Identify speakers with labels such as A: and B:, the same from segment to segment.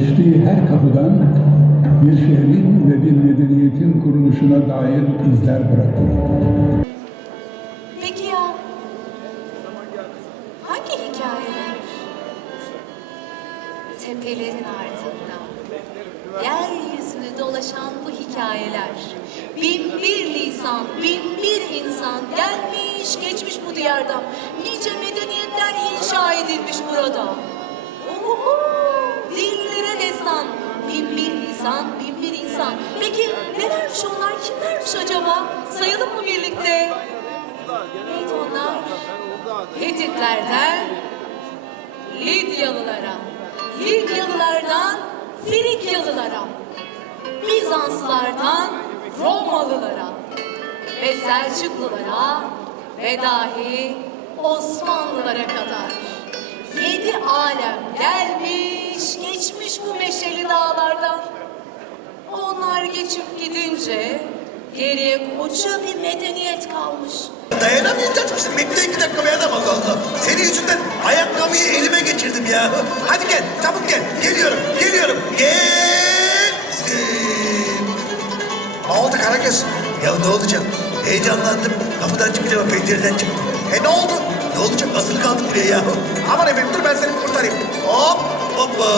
A: Geçtiği her kapıdan bir şehrin ve bir medeniyetin kuruluşuna dair izler bırakır.
B: Peki ya hangi hikayeler? Tepelerin ardında yeryüzünü dolaşan bu hikayeler. Bin bir lisan, bin bir insan gelmiş geçmiş bu diyarda. Nice medeniyetler inşa edilmiş burada. İnsan. Peki nelermiş onlar, kimlermiş acaba? Sayalım mı birlikte? Neydi onlar? Hititlerden Lidyalılara, Lidyalılardan Frikyalılara, Bizanslardan Romalılara ve Selçuklulara ve dahi Osmanlılara kadar yedi alem gelmiş geçmiş bu meşeli dağlardan. Onlar geçip gidince geriye koca bir medeniyet kalmış.
C: Dayanamayacak mısın? Bekle iki dakika be adam Allah. Senin yüzünden ayakkabıyı elime geçirdim ya. Hadi gel, çabuk gel. Geliyorum, geliyorum. Gel. Ne oldu Karagöz? Ya ne olacak? Heyecanlandım. Kapıdan çıkacağım, pencereden çıktım. E ne oldu? Ne olacak? Asılı kaldım buraya ya. Aman efendim dur ben seni kurtarayım. Hop, hoppa.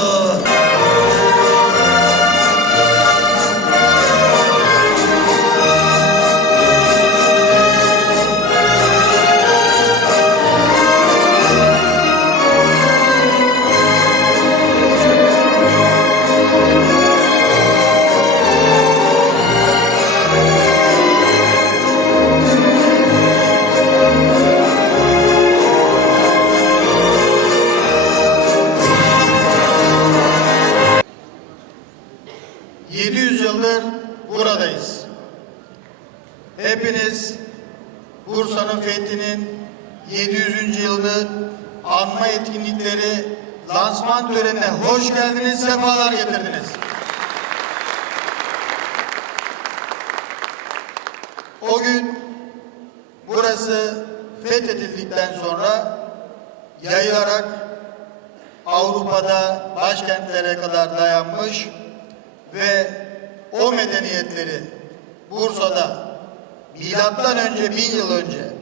D: 700 yıldır buradayız. Hepiniz Bursa'nın fethinin 700. yılını anma etkinlikleri lansman törenine hoş geldiniz, sefalar getirdiniz. O gün burası fethedildikten sonra yayılarak Avrupa'da başkentlere kadar dayanmış ve o medeniyetleri Bursa'da milattan önce bin yıl önce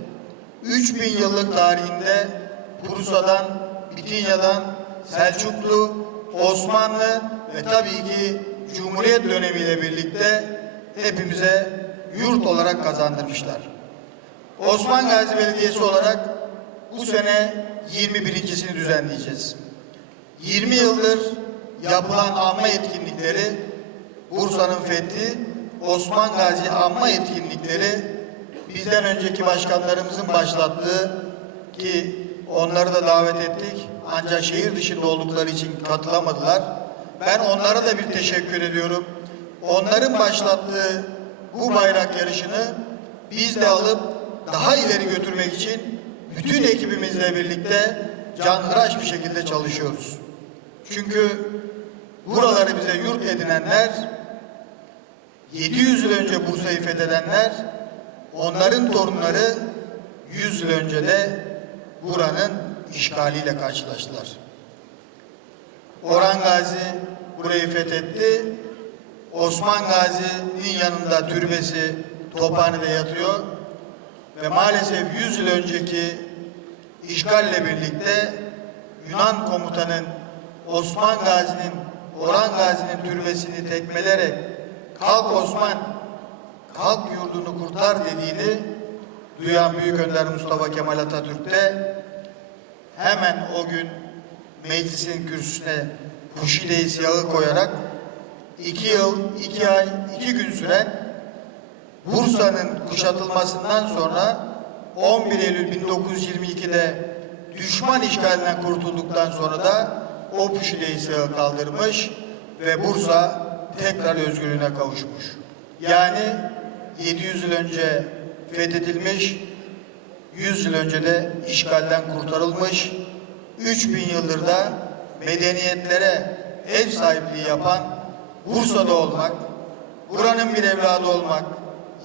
D: 3000 yıllık tarihinde Bursa'dan, Bitinya'dan Selçuklu, Osmanlı ve tabii ki Cumhuriyet dönemiyle birlikte hepimize yurt olarak kazandırmışlar. Osman Gazi Belediyesi olarak bu sene 21.sini düzenleyeceğiz. 20 yıldır yapılan anma etkinlikleri Bursa'nın fethi, Osman Gazi anma etkinlikleri bizden önceki başkanlarımızın başlattığı ki onları da davet ettik ancak şehir dışında oldukları için katılamadılar. Ben onlara da bir teşekkür ediyorum. Onların başlattığı bu bayrak yarışını biz de alıp daha ileri götürmek için bütün ekibimizle birlikte canhıraş bir şekilde çalışıyoruz. Çünkü buraları bize yurt edinenler, 700 yıl önce Bursa'yı fethedenler, onların torunları 100 yıl önce de buranın işgaliyle karşılaştılar. Orhan Gazi burayı fethetti. Osman Gazi'nin yanında türbesi Tophane'de yatıyor. Ve maalesef 100 yıl önceki işgalle birlikte Yunan komutanın Osman Gazi'nin, Orhan Gazi'nin türbesini tekmelerek kalk Osman, kalk yurdunu kurtar dediğini duyan Büyük Önder Mustafa Kemal Atatürk de hemen o gün meclisin kürsüsüne Kuşideyi siyahı koyarak iki yıl, iki ay, iki gün süren Bursa'nın kuşatılmasından sonra 11 Eylül 1922'de düşman işgalinden kurtulduktan sonra da o siyahı kaldırmış ve Bursa tekrar özgürlüğüne kavuşmuş. Yani 700 yıl önce fethedilmiş, 100 yıl önce de işgalden kurtarılmış, 3000 yıldır da medeniyetlere ev sahipliği yapan Bursa'da olmak, buranın bir evladı olmak,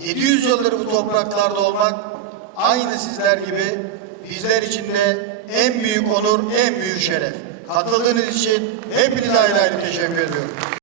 D: 700 yıldır bu topraklarda olmak aynı sizler gibi bizler için de en büyük onur, en büyük şeref. Katıldığınız için hepinize ayrı ayrı teşekkür ediyorum.